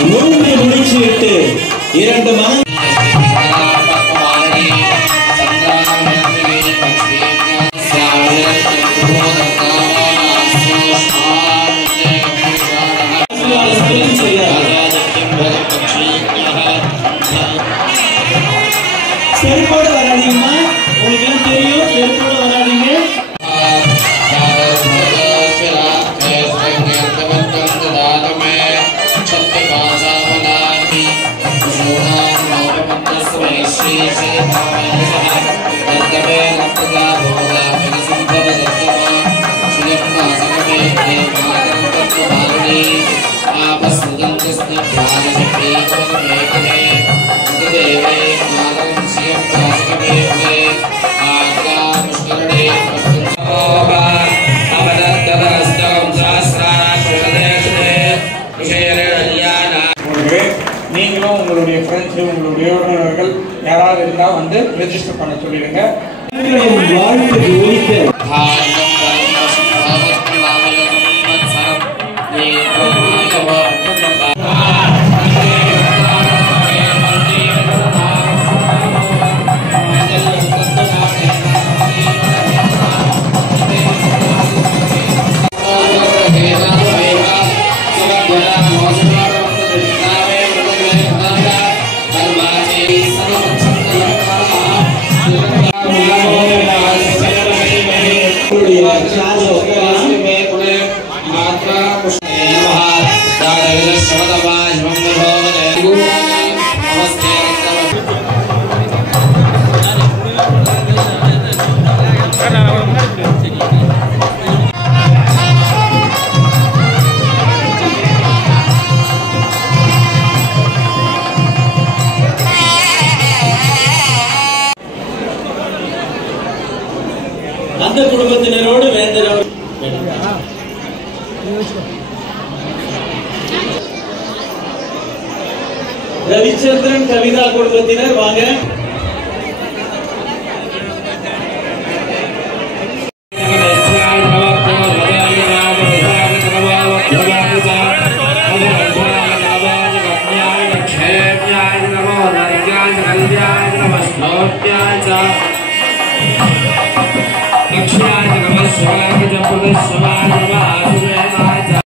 ஒன்று முடிச்சுவிட்டு இரண்டு மகன் செருப்போடு வராதீங்கம்மா. உங்களுக்கு தெரியும், செருப்போடு வராதீங்க. நீங்களும் உங்களுடைய ஃப்ரெண்ட்ஸ் உங்களுடைய உறவினர்கள் யாராவது இருந்தால் வந்து ரெஜிஸ்டர் பண்ண சொல்லிடுங்க. அந்த குடும்பத்தினரோடு வேந்தரோடு ரவிச்சந்திரன் கவிதா குடும்பத்தினர் வாங்க. Swag,